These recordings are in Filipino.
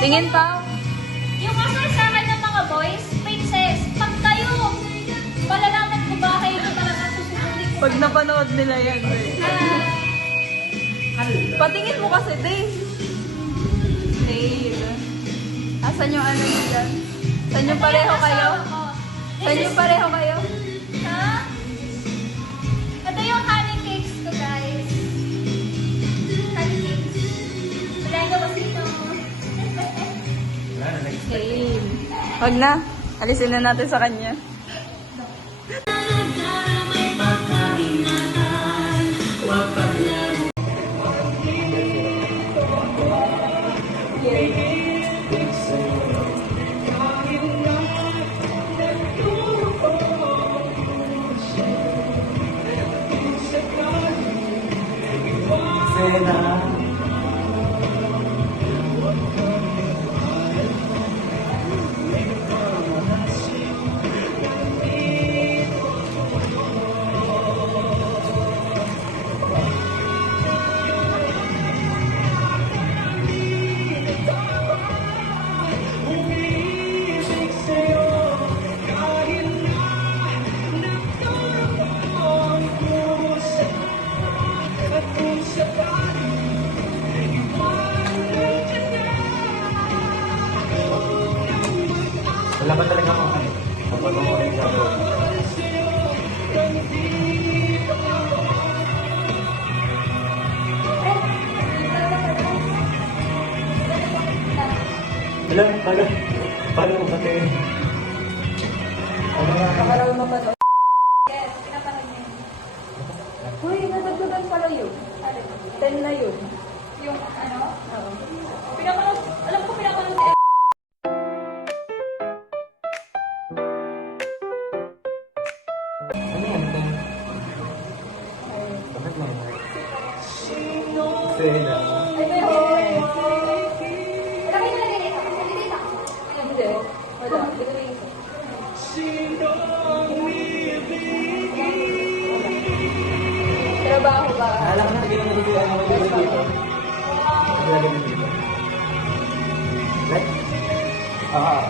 Tingin pa. Yung offer sa akin ng mga boys, princess, pag kayo, malalaman ko ba kayo na talaga susubutin ko. Pag napanood nila yan, patingin mo kasi, Dave. Dave. Asan yung ano nyo dyan? Saan yung pareho kayo? Saan yung pareho kayo? Ha? Ito yung honey cakes ko, guys. Honey cakes. Wala yung masito. Dave. Wag na. Alisin na natin sa kanya. Wala ba talaga mo? Kapag mo rin ka po. Hello, paano mo pati? Ano nga? Kaparaw mo pa to. Yes, pinapanood niya. Uy, nadagdagan pala yun. 10 na yun. Yung ano? Oo. Pinapanood, alam ko pinapanood si Ano yan? Bakit mo? Sela. Hindi. Wala. Trabaho ba? Alam ko na, hindi naman natutuwa ako dito. Lagi mo dito. Right? Ah.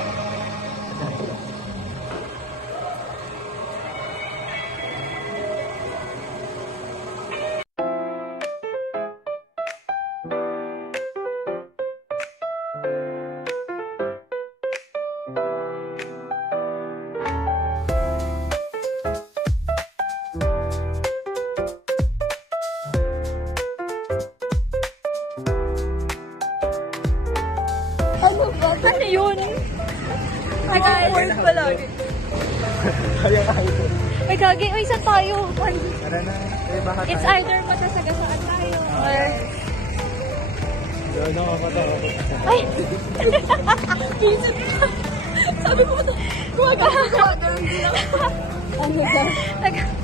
Ano ba? Ano yun? Awkward palagi. Kaya kayo. May gagi, uy, saan tayo? Tara na. Eh, baka It's tayo. either matasagasaan tayo or... Ano ako to? Ay! Visit ka! Sabi ko ito, gumagana. Ano ba?